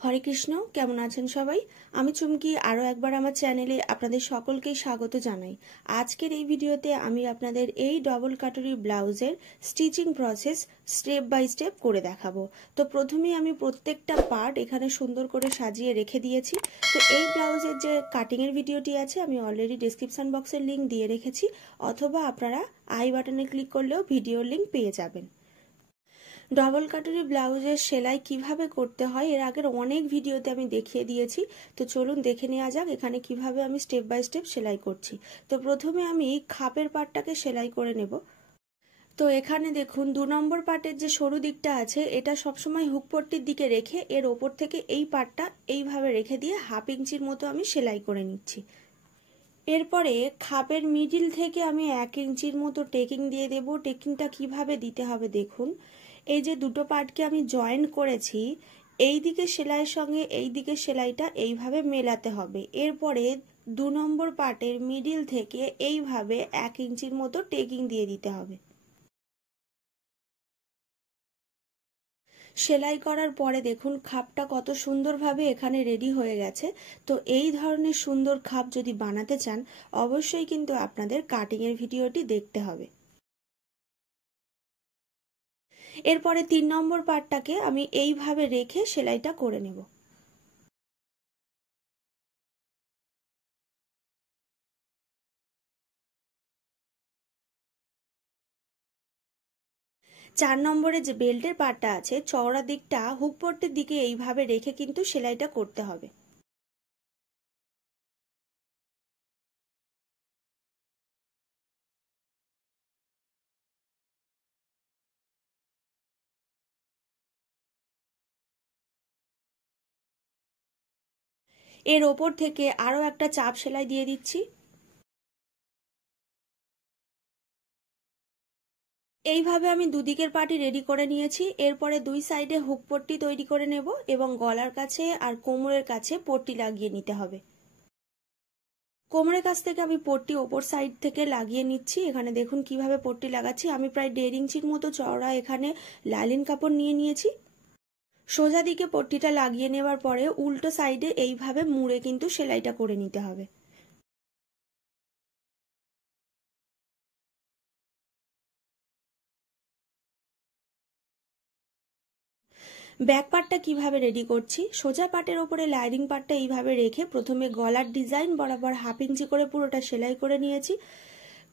হরে কৃষ্ণ। কেমন আছেন সবাই? আমি চুমকি আরও একবার আমার চ্যানেলে আপনাদের সকলকেই স্বাগত জানাই। আজকের এই ভিডিওতে আমি আপনাদের এই ডবল কাটরি ব্লাউজের stitching process step by step করে দেখাবো। তো প্রথমেই আমি প্রত্যেকটা পার্ট এখানে সুন্দর করে সাজিয়ে রেখে দিয়েছি। তো এই ব্লাউজের যে কাটিংয়ের ভিডিওটি আছে আমি অলরেডি ডেসক্রিপশন বক্সের লিঙ্ক দিয়ে রেখেছি, অথবা আপনারা আই বাটনে ক্লিক করলেও ভিডিওর লিঙ্ক পেয়ে যাবেন। ডবল কাটরি ব্লাউজের সেলাই কিভাবে করতে হয় এর আগের অনেক ভিডিওতে আমি দেখিয়ে দিয়েছি। তো চলুন দেখে নেওয়া যাক এখানে কিভাবে আমি স্টেপ বাই স্টেপ সেলাই করছি। তো প্রথমে আমি খাপের পার্টটাকে সেলাই করে নেব। তো এখানে দেখুন 2 নম্বর পার্টের যে সরু দিকটা আছে এটা সবসময় হুক পট্টির দিকে রেখে এর ওপর থেকে এই পার্টটা এইভাবে রেখে দিয়ে 1/2 ইঞ্চির মতো আমি সেলাই করে নিচ্ছি। এরপরে খাপের মিডিল থেকে আমি 1 ইঞ্চির মতো টেকিং দিয়ে দেব। টেকিংটা কিভাবে দিতে হবে দেখুন, এই যে দুটো পার্টকে আমি জয়েন করেছি এই দিকে সেলাইয়ের সঙ্গে এই দিকে সেলাইটা এইভাবে মেলাতে হবে। এরপরে 2 নম্বর পার্টের মিডিল থেকে এইভাবে 1 ইঞ্চির মতো টেকিং দিয়ে দিতে হবে। সেলাই করার পরে দেখুন খাপটা কত সুন্দরভাবে এখানে রেডি হয়ে গেছে। তো এই ধরনের সুন্দর খাপ যদি বানাতে চান অবশ্যই কিন্তু আপনাদের কাটিংয়ের ভিডিওটি দেখতে হবে। এরপরে 3 নম্বর পার্টটাকে আমি এইভাবে রেখে সেলাইটা করে নেব। চার নম্বরে যে বেল্টের পার্টটা আছে চওড়া দিকটা হুক পট্টির দিকে এইভাবে রেখে কিন্তু সেলাইটা করতে হবে। এর ওপর থেকে আরো একটা চাপ সেলাই দিয়ে দিচ্ছি। এইভাবে আমি দুদিকের পার্টি রেডি করে নিয়েছি। এরপরে দুই সাইডে হুক পট্টি তৈরি করে নেব এবং গলার কাছে আর কোমরের কাছে পট্টি লাগিয়ে নিতে হবে। কোমরের কাছ থেকে আমি পট্টি ওপর সাইড থেকে লাগিয়ে নিচ্ছি। এখানে দেখুন কিভাবে পট্টি লাগাচ্ছি। আমি প্রায় 1.5 ইঞ্চির মতো চওড়া এখানে লাইলিন কাপড় নিয়ে নিয়েছি। সোজা দিকে পট্টিটা লাগিয়ে নেওয়ার পরে উল্টো সাইডে এইভাবে মুড়ে কিন্তু সেলাইটা করে নিতে হবে। ব্যাক পার্টটা কিভাবে রেডি করছি, সোজা পার্টের ওপরে লাইনিং পার্টটা এইভাবে রেখে প্রথমে গলার ডিজাইন বরাবর 1/2 ইঞ্চি করে পুরোটা সেলাই করে নিয়েছি।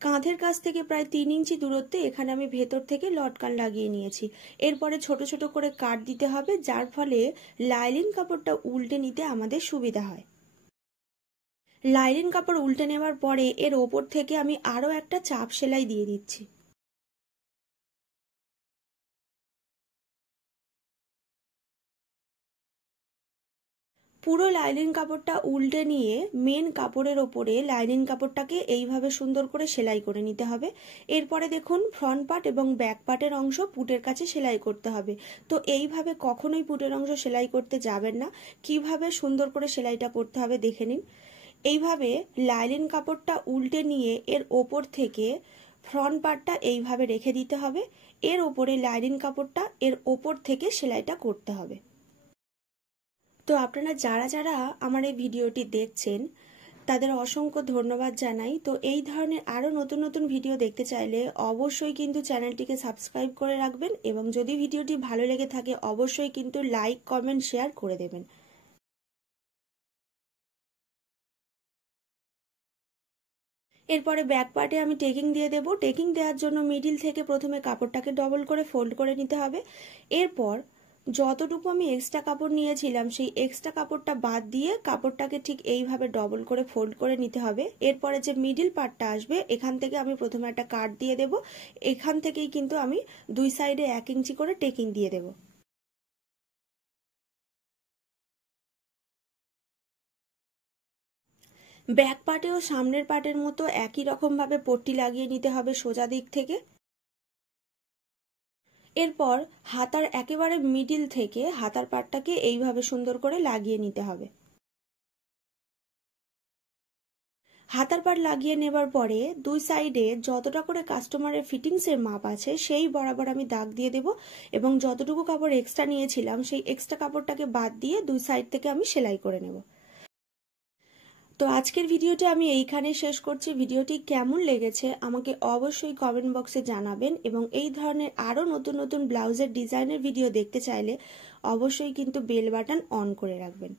কাঁধের কাছ থেকে প্রায় 3 ইঞ্চি দূরত্বে এখানে আমি ভেতর থেকে লটকান লাগিয়ে নিয়েছি। এরপরে ছোট ছোট করে কাট দিতে হবে, যার ফলে লাইনিং কাপড়টা উল্টে নিতে আমাদের সুবিধা হয়। লাইনিং কাপড় উল্টে নেওয়ার পরে এর ওপর থেকে আমি আরো একটা চাপ সেলাই দিয়ে দিচ্ছি। পুরো লাইনিং কাপড়টা উল্টে নিয়ে মেন কাপড়ের ওপরে লাইনিং কাপড়টাকে এইভাবে সুন্দর করে সেলাই করে নিতে হবে। এরপরে দেখুন ফ্রন্ট পার্ট এবং ব্যাক পার্টের অংশ পুটের কাছে সেলাই করতে হবে। তো এইভাবে কখনোই পুটের অংশ সেলাই করতে যাবেন না। কিভাবে সুন্দর করে সেলাইটা করতে হবে দেখে নিন। এইভাবে লাইনিং কাপড়টা উল্টে নিয়ে এর ওপর থেকে ফ্রন্ট পার্টটা এইভাবে রেখে দিতে হবে। এর ওপরে লাইনিং কাপড়টা এর ওপর থেকে সেলাইটা করতে হবে। তো আপনারা যারা যারা আমার এই ভিডিওটি দেখছেন তাদের অসংখ্য ধন্যবাদ জানাই। তো এই ধরনের আরও নতুন নতুন ভিডিও দেখতে চাইলে অবশ্যই কিন্তু চ্যানেলটিকে সাবস্ক্রাইব করে রাখবেন এবং যদি ভিডিওটি ভালো লেগে থাকে অবশ্যই কিন্তু লাইক কমেন্ট শেয়ার করে দেবেন। এরপরে ব্যাক পার্টে আমি টেকিং দিয়ে দেব। টেকিং দেওয়ার জন্য মিডিল থেকে প্রথমে কাপড়টাকে ডবল করে ফোল্ড করে নিতে হবে। এরপর যতটুকু আমি এক্সট্রা কাপড় নিয়েছিলাম সেই এক্সট্রা কাপড়টা বাদ দিয়ে কাপড়টাকে ঠিক এইভাবে ডবল করে ফোল্ড করে নিতে হবে। এরপরে যে মিডিল পার্টটা আসবে এখান থেকে আমি প্রথমে একটা কাট দিয়ে দেব। এখান থেকেই কিন্তু আমি দুই সাইডে 1 ইঞ্চি করে টেকিং দিয়ে দেব। ব্যাক পার্টেও সামনের পার্টের মতো একই রকম ভাবে পট্টি লাগিয়ে নিতে হবে সোজা দিক থেকে। এরপর হাতার একেবারে মিডিল থেকে হাতার পাটটাকে এইভাবে সুন্দর করে লাগিয়ে নিতে হবে। হাতার পাড় লাগিয়ে নেবার পরে দুই সাইডে যতটা করে কাস্টমারের ফিটিংসের মাপ আছে সেই বরাবর আমি দাগ দিয়ে দেব এবং যতটুকু কাপড় এক্সট্রা নিয়েছিলাম সেই এক্সট্রা কাপড়টাকে বাদ দিয়ে দুই সাইড থেকে আমি সেলাই করে নেব। তো আজকের ভিডিওটা আমি এইখানে শেষ করছি। ভিডিওটি কেমন লেগেছে আমাকে অবশ্যই কমেন্ট বক্সে জানাবেন এবং এই ধরনের আরও নতুন নতুন ব্লাউজের ডিজাইনের ভিডিও দেখতে চাইলে অবশ্যই কিন্তু বেল বাটন অন করে রাখবেন।